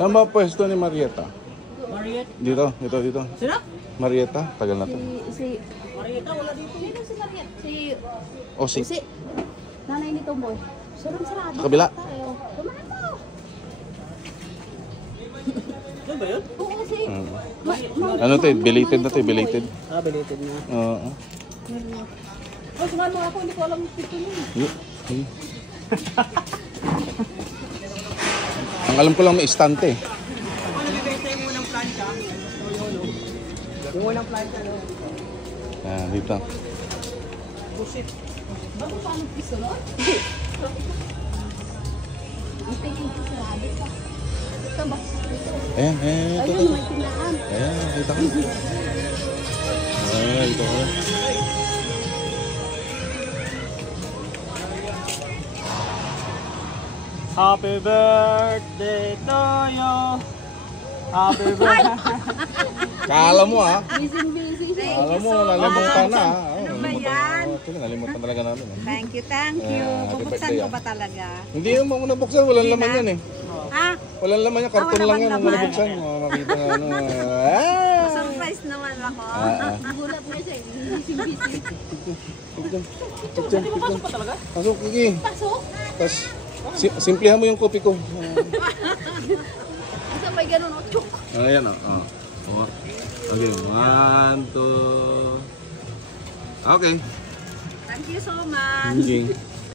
Saan ba pwesto ni Marieta? Marieta? Dito. Sino? Marieta, tagal na to. Si Marieta, wala dito. Sino si Mariet? Osi. Si nanay ni Tomboy. Sarado. Sa kabila. Tayo. Kumain mo. Ano ba yun? Oo kasi. Ano to, belated na to, belated. Ah, belated na. Oo. Oh, sumama ako, hindi ko alam dito niya. Ang alam ko lang may istante. Ako nabibenta yung unang plancha. Yung unang plancha, no? Dito. Pusit. Bago pa ang piso, no? Ang tingin ko sarado pa. Ito ba? Ayan, ito. Ayun, may tindahan. Ayan, kita ka. Ayan, ito ka. Happy birthday to you. Happy birthday. Kala mo Busy. Kala mo, nalimutan na Ano ba yan? Nalimutan talaga namin. Thank you. Bubuksan ko ba talaga? Hindi mo nabuksan, walang laman yan eh. Ha? Walang laman yan, karton lang yan. Ang nabuksan mo, makita nga ano. Surprise naman ako. Nagulat nga siya. Busy. Pasok pa talaga? Pasok, Kiki. Pasok? Tapos, simplihan mo yung kopi ko. Isa may ganun, o chuk. Ayan o. Okay, 1, 2. Okay. Thank you so much. Okay.